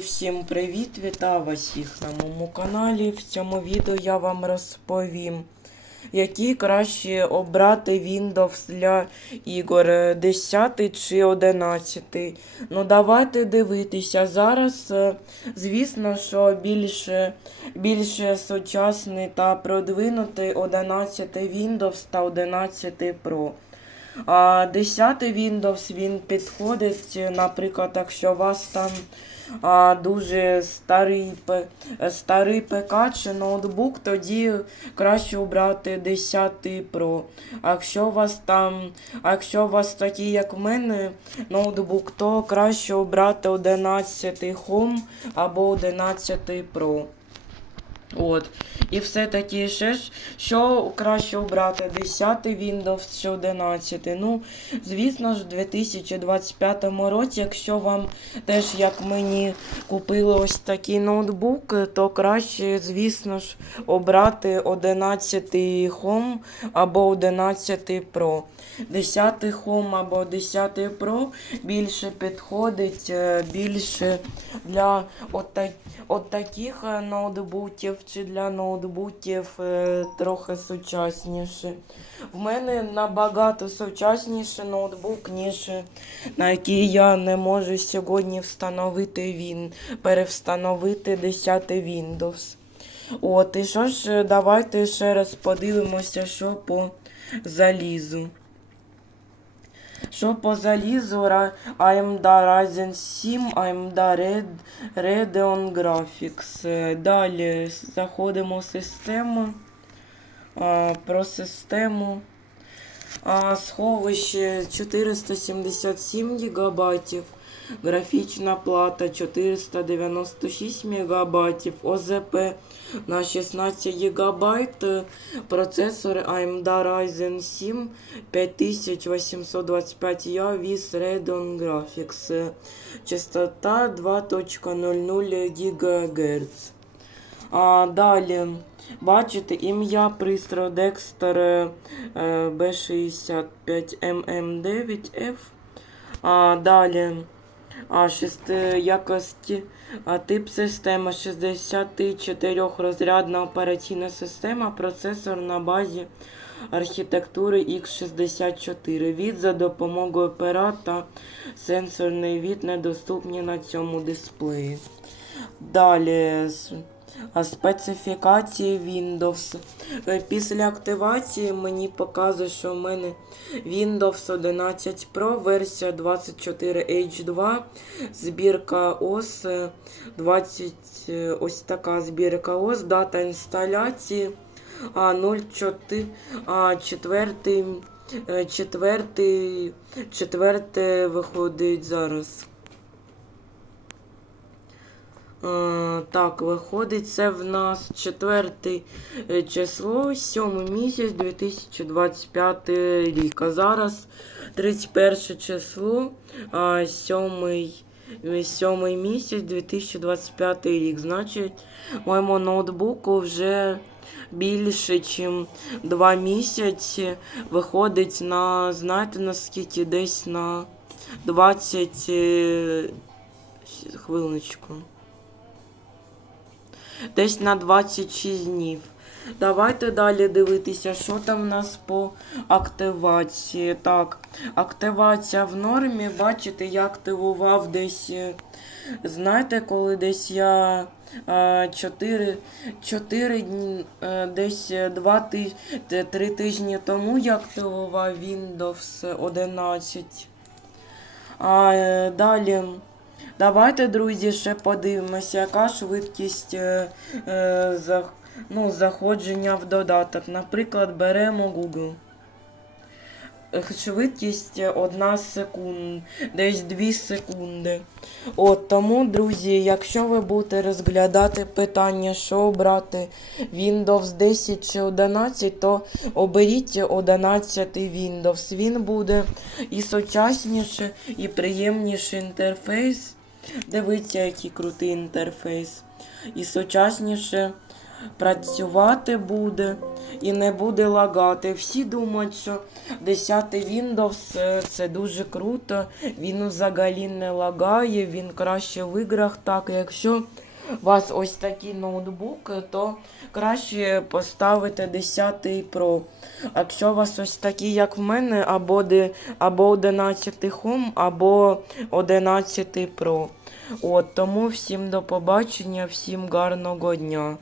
Всім привіт! Вітаю вас всіх на моєму каналі. В цьому відео я вам розповім, які краще обрати Windows для ігор 10 чи 11. Ну давайте дивитися. Зараз, е, звісно, що більше, більше сучасний та продвинутий 11 Windows та 11 Pro. А 10 Windows він підходить, наприклад, якщо у вас там а, дуже старий, старий ПК чи ноутбук, тоді краще обрати 10 Pro. А якщо у вас там, а якщо у вас такий, як в мене, ноутбук, то краще обрати 11 Home або 11 Pro. От. І все-таки ще ж, що краще обрати 10 Windows чи 11. Ну, звісно ж, у 2025 році, якщо вам теж, як мені, купили ось такий ноутбук, то краще, звісно ж, обрати 11 Home або 11 Pro. 10 Home або 10 Pro більше підходить, е, більше для ота- от таких е, ноутбуків чи для ноутбуків е, трохи сучасніше. В мене набагато сучасніший ноутбук, ніж на який я не можу сьогодні встановити він, перевстановити 10 Windows. От, і що ж, давайте ще раз подивимося, що по залізу. Що по залізу AMD Ryzen 7, AMD Red, Radeon Graphics. Далі заходимо в систему. А, Про систему. А, Сховище 477 ГБ. Графічна плата 496 МБ. ОЗП на 16 ГБ. Процесор AMD Ryzen 7 5825 я віз Radeon Graphics. Частота 2.00 ГГц. А, далі, бачите, ім'я пристрою Dexter е, B65MM9F. А, далі, а, шести якості, а, тип системи 64 розрядна операційна система, процесор на базі архітектури x64. Від за допомогою пера та сенсорний від недоступні на цьому дисплеї. Далі специфікації Windows. Е, Після активації мені показує, що в мене Windows 11 Pro, версія 24H2, збірка е, 20, е, ось така збірка ОС, дата інсталяції а, 04, а, четвертий, е, четвертий, четверте виходить зараз. Е, Так, виходить, це в нас четверте е, число, сьомий місяць 2025 рік. А зараз 31 число, а, сьомий, е, сьомий місяць 2025 рік. Значить, моєму ноутбуку вже більше, ніж два місяці виходить на, знаєте, наскільки десь на 20 е, хвилиночку. Десь на 26 днів. Давайте далі дивитися, що там в нас по активації. Так, активація в нормі. Бачите, я активував десь. е, Знаєте, коли десь я 4, 4 дні, е, десь 2-3 тижні тому я активував Windows 11. А е, далі. Давайте, друзі, ще подивимося, яка швидкість е, е, за, ну, заходження в додаток. Наприклад, беремо Google. Е, Швидкість 1 секунд, десь 2 секунди. От тому, друзі, якщо ви будете розглядати питання, що обрати Windows 10 чи 11, то оберіть 11 Windows. Він буде і сучасніший, і приємніший інтерфейс. Дивіться, який крутий інтерфейс. І сучасніше, працювати буде і не буде лагати. Всі думають, що 10 Windows е, це дуже круто. Він взагалі не лагає, він краще в іграх. Так, якщо у вас ось такий ноутбук, то краще поставити 10 Pro. Якщо у вас ось такі, як в мене, або, або 11 Home, або 11 Pro. От, тому всім до побачення, всім гарного дня.